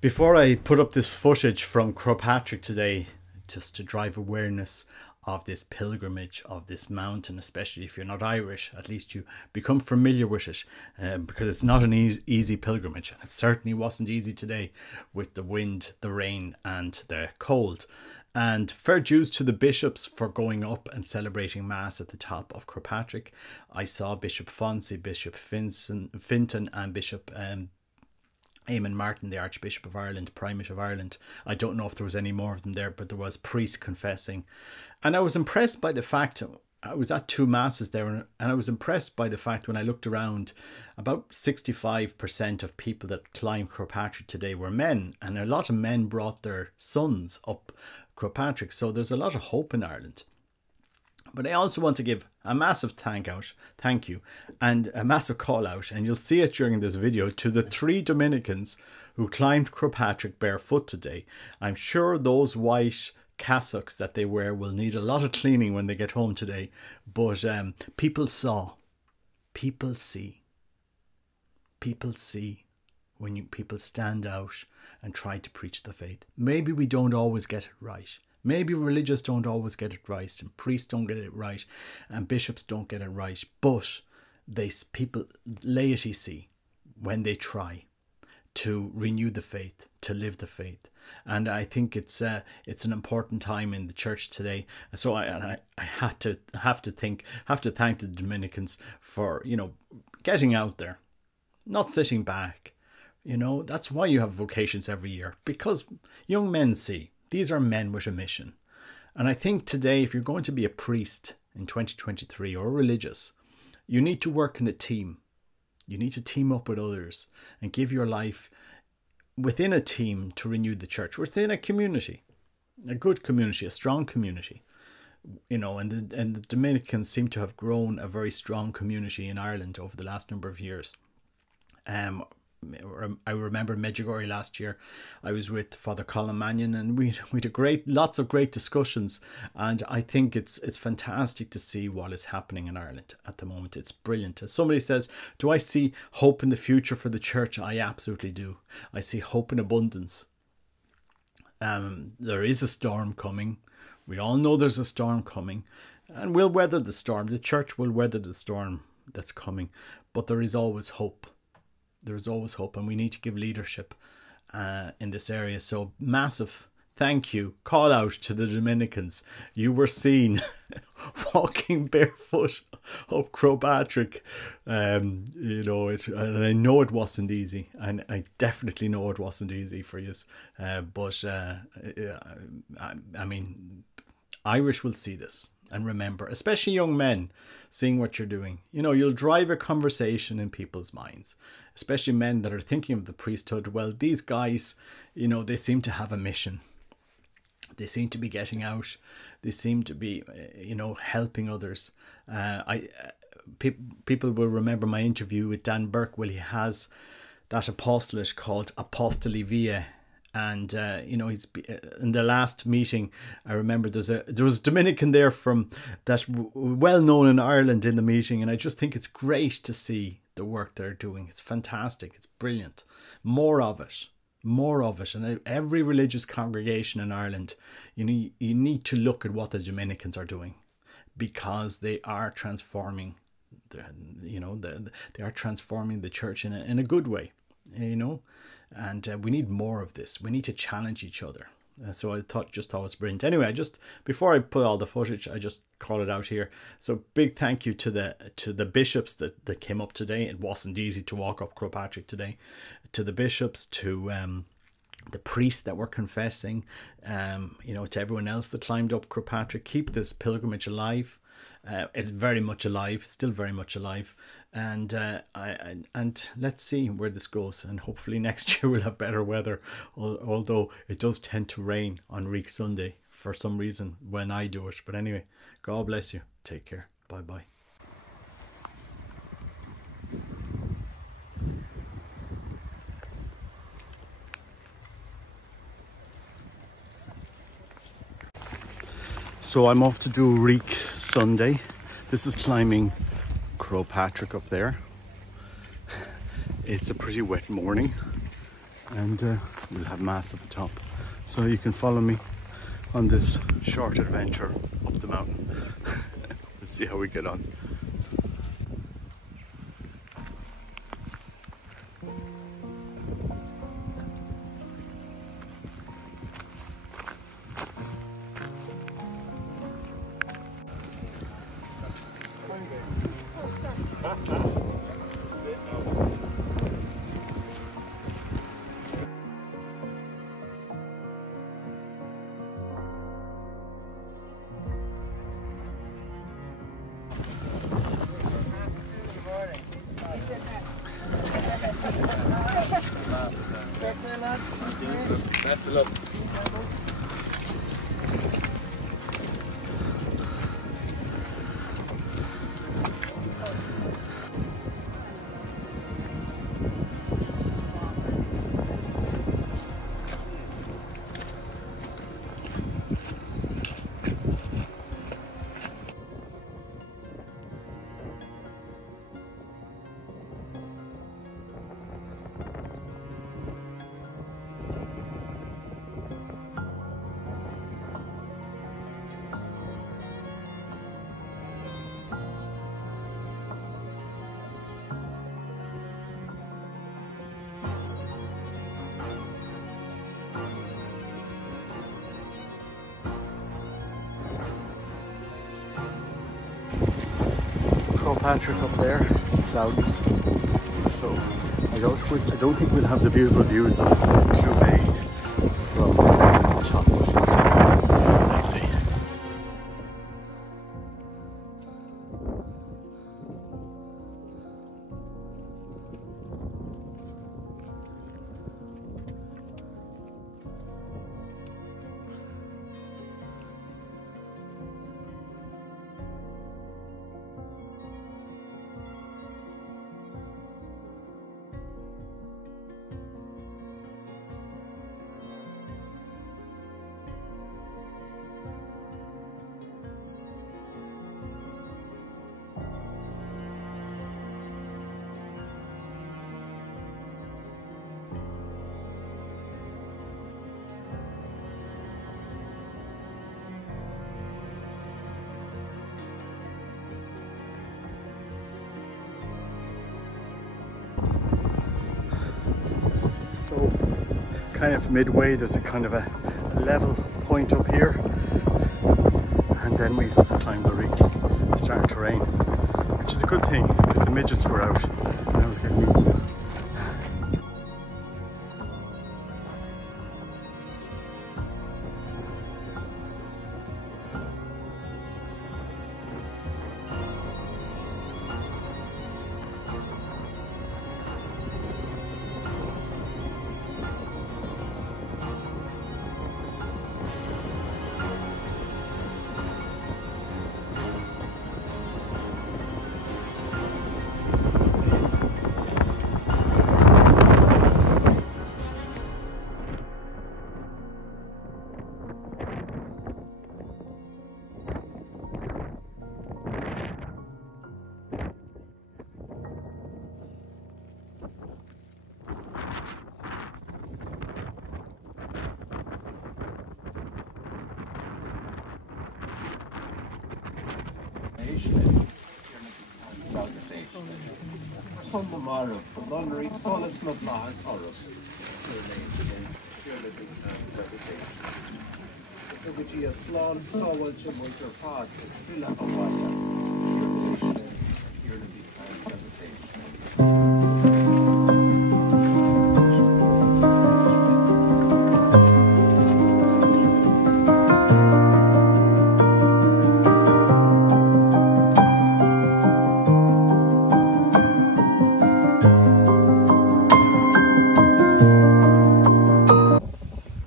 Before I put up this footage from Croagh today, just to drive awareness of this pilgrimage, of this mountain, especially if you're not Irish, at least you become familiar with it, because it's not an easy pilgrimage. It certainly wasn't easy today with the wind, the rain and the cold. And fair dues to the bishops for going up and celebrating Mass at the top of Croagh. I saw Bishop Fonzie, Bishop Finton and Bishop Eamon Martin, the Archbishop of Ireland, Primate of Ireland. I don't know if there was any more of them there, but there was priests confessing. And I was impressed by the fact, I was at 2 masses there, and I was impressed by the fact when I looked around, about 65% of people that climbed Croagh today were men, and a lot of men brought their sons up Croagh. So there's a lot of hope in Ireland. But I also want to give a massive thank you, and a massive call out, and you'll see it during this video, to the 3 Dominicans who climbed Croagh barefoot today. I'm sure those white cassocks that they wear will need a lot of cleaning when they get home today, but people see when people stand out and try to preach the faith. Maybe we don't always get it right. Maybe religious don't always get it right, and priests don't get it right, and bishops don't get it right. But laity see when they try to renew the faith, to live the faith. And I think it's an important time in the church today. So I have to thank the Dominicans for, you know, getting out there, not sitting back. You know, that's why you have vocations every year, because young men see. These are men with a mission. And I think today, if you're going to be a priest in 2023 or religious, you need to work in a team. You need to team up with others and give your life within a team to renew the church, within a community, a good community, a strong community. You know, and the Dominicans seem to have grown a very strong community in Ireland over the last number of years. I remember Medjugorje last year. I was with Father Colin Mannion, and we had lots of great discussions. And I think it's fantastic to see what is happening in Ireland at the moment. It's brilliant. As somebody says, do I see hope in the future for the church? I absolutely do. I see hope in abundance. There is a storm coming. We all know there's a storm coming, and we'll weather the storm. The church will weather the storm that's coming, but there is always hope. There is always hope, and we need to give leadership in this area. So massive thank you, call out to the Dominicans. You were seen walking barefoot up Croagh. You know, and I know it wasn't easy, and I definitely know it wasn't easy for you. I mean, Irish will see this and remember, especially young men, seeing what you're doing. You know, you'll drive a conversation in people's minds, especially men that are thinking of the priesthood. Well, these guys, you know, they seem to have a mission. They seem to be getting out. They seem to be, you know, helping others. People will remember my interview with Dan Burke. Well, he has that apostolate called Apostoli Viae. And you know, he's in the last meeting. I remember there was a Dominican there from that well known in Ireland in the meeting, and I just think it's great to see the work they're doing. It's fantastic. It's brilliant. More of it. And every religious congregation in Ireland, you need to look at what the Dominicans are doing, because they are transforming. They are transforming the church in a good way. You know. And we need more of this. We need to challenge each other. So I thought it was brilliant. Anyway, before I put all the footage, I just call it out here. So big thank you to the bishops that came up today. It wasn't easy to walk up Croagh today. To the bishops, to the priests that were confessing, you know, to everyone else that climbed up Croagh. Keep this pilgrimage alive. It's very much alive, still very much alive, and let's see where this goes. And hopefully next year we'll have better weather, although it does tend to rain on Reek Sunday for some reason when I do it. But anyway, God bless you. Take care. Bye bye. So I'm off to do Reek Sunday. This is climbing Croagh up there. It's a pretty wet morning, and we'll have Mass at the top. So you can follow me on this short adventure up the mountain. We'll see how we get on. Best of luck. Patrick up there, clouds. So I don't think we'll have the beautiful views of Cloubet from the top. Let's see. So kind of midway there's a kind of a level point up here, and then we climb the Reek. It's starting to rain, which is a good thing because the midgets were out and I was getting eaten. Some tomorrow, none Reek Sunday, not last horror. If you a slon, so what you with your part, you'll have a wire. You're the big conversation.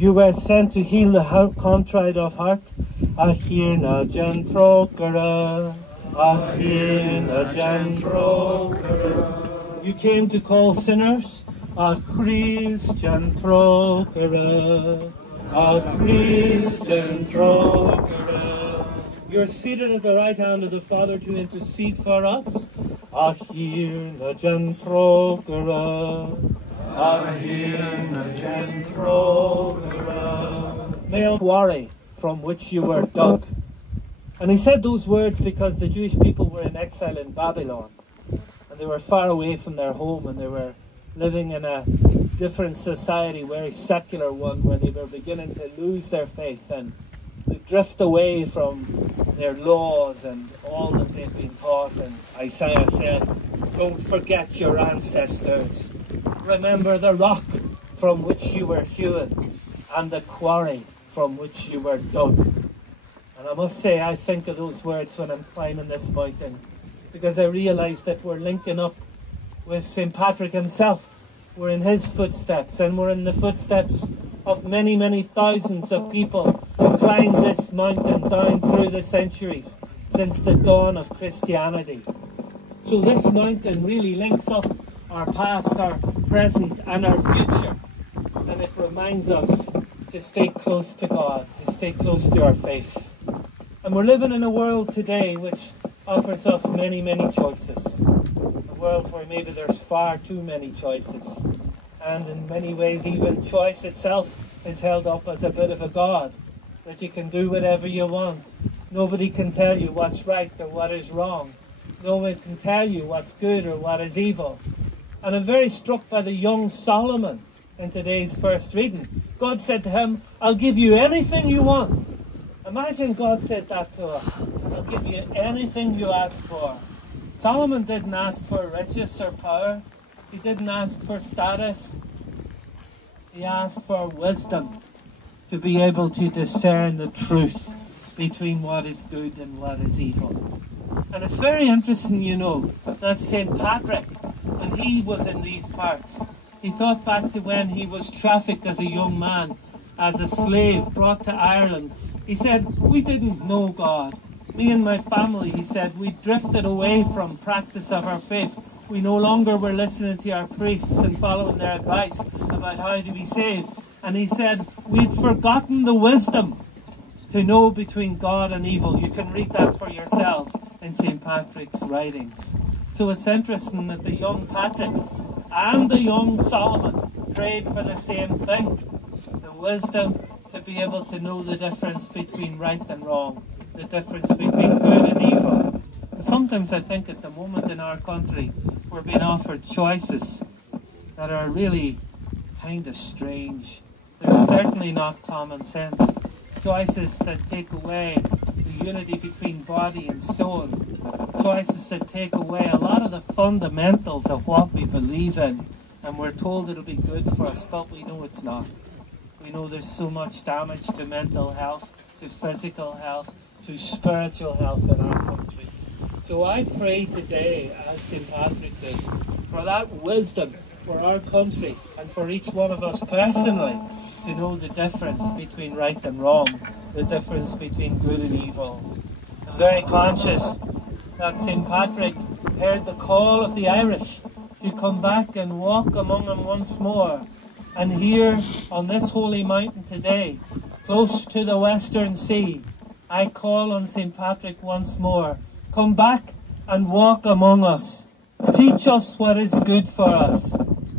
You were sent to heal the contrite of heart. Achina gentrokara, Achina gentrokara. You came to call sinners. A Christian trokara, a Christian trokara. You're seated at the right hand of the Father to intercede for us. Achina gentrokara. Male quarry from which you were dug. And he said those words because the Jewish people were in exile in Babylon. And they were far away from their home, and they were living in a different society, very secular one, where they were beginning to lose their faith and drift away from their laws and all that they've been taught. And Isaiah said, don't forget your ancestors. Remember the rock from which you were hewn and the quarry from which you were dug. And I must say, I think of those words when I'm climbing this mountain, because I realise that we're linking up with St. Patrick himself. We're in his footsteps, and we're in the footsteps of many, many thousands of people who climbed this mountain down through the centuries since the dawn of Christianity. So this mountain really links up our past, our present, and our future. And it reminds us to stay close to God, to stay close to our faith. And we're living in a world today which offers us many, many choices. A world where maybe there's far too many choices. And in many ways, even choice itself is held up as a bit of a god, that you can do whatever you want. Nobody can tell you what's right or what is wrong. No one can tell you what's good or what is evil. And I'm very struck by the young Solomon in today's first reading. God said to him, I'll give you anything you want. Imagine God said that to us. I'll give you anything you ask for. Solomon didn't ask for riches or power. He didn't ask for status. He asked for wisdom to be able to discern the truth between what is good and what is evil. And it's very interesting, you know, that St. Patrick, when he was in these parts, he thought back to when he was trafficked as a young man, as a slave brought to Ireland. He said, we didn't know God. Me and my family, he said, we drifted away from practice of our faith. We no longer were listening to our priests and following their advice about how to be saved. And he said, we'd forgotten the wisdom to know between God and evil. You can read that for yourselves in St. Patrick's writings. So it's interesting that the young Patrick and the young Solomon prayed for the same thing, the wisdom to be able to know the difference between right and wrong, the difference between good and evil. And sometimes I think at the moment in our country we're being offered choices that are really kind of strange. They're certainly not common sense. Choices that take away the unity between body and soul. Choices that take away a lot of the fundamentals of what we believe in. And we're told it'll be good for us, but we know it's not. We know there's so much damage to mental health, to physical health, to spiritual health in our country. So I pray today, as St. Patrick did, for that wisdom for our country and for each one of us personally to know the difference between right and wrong, the difference between good and evil. I'm very conscious that St. Patrick heard the call of the Irish to come back and walk among them once more. And here on this holy mountain today, close to the Western Sea, I call on St. Patrick once more. Come back and walk among us. Teach us what is good for us.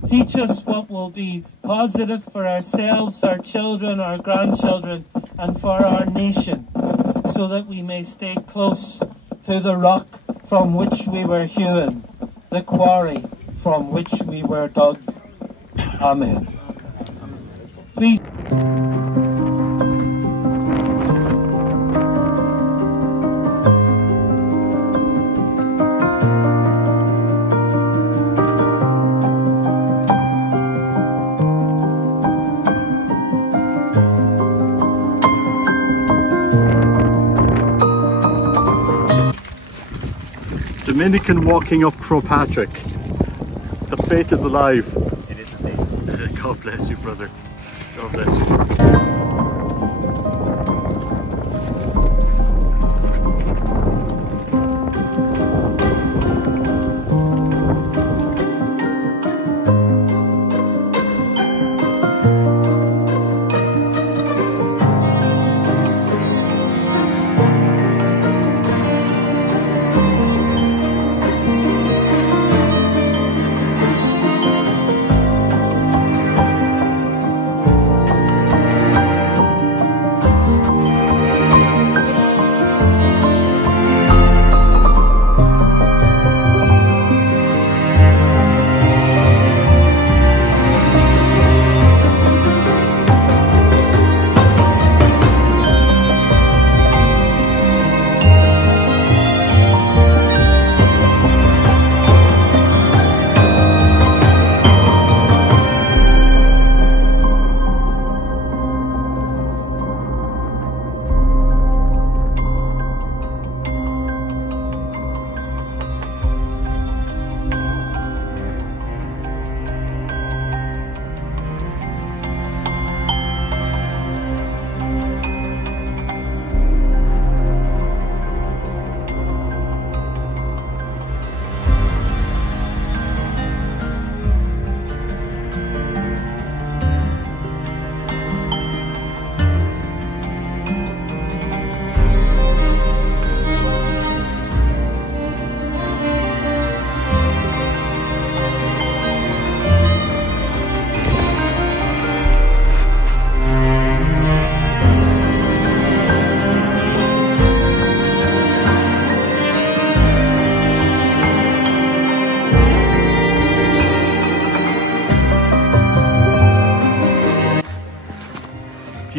Teach us what will be positive for ourselves, our children, our grandchildren, and for our nation, so that we may stay close to the rock from which we were hewn, the quarry from which we were dug. Amen. Please. Dominican walking up Crowpatrick. The faith is alive. It is indeed. God bless you, brother. God bless you.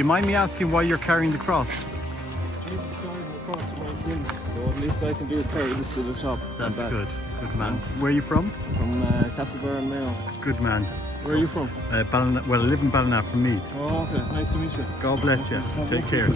you mind me asking why you're carrying the cross? Jesus died on the cross for my sins, so at least I can do is carry this to the shop. That's good. Good man. Where are you from? From Castlebar, Mayo. Good man. Where are you from? Ballina, well, I live in Ballina from Meath. Oh, okay. Nice to meet you. God bless you. Take care.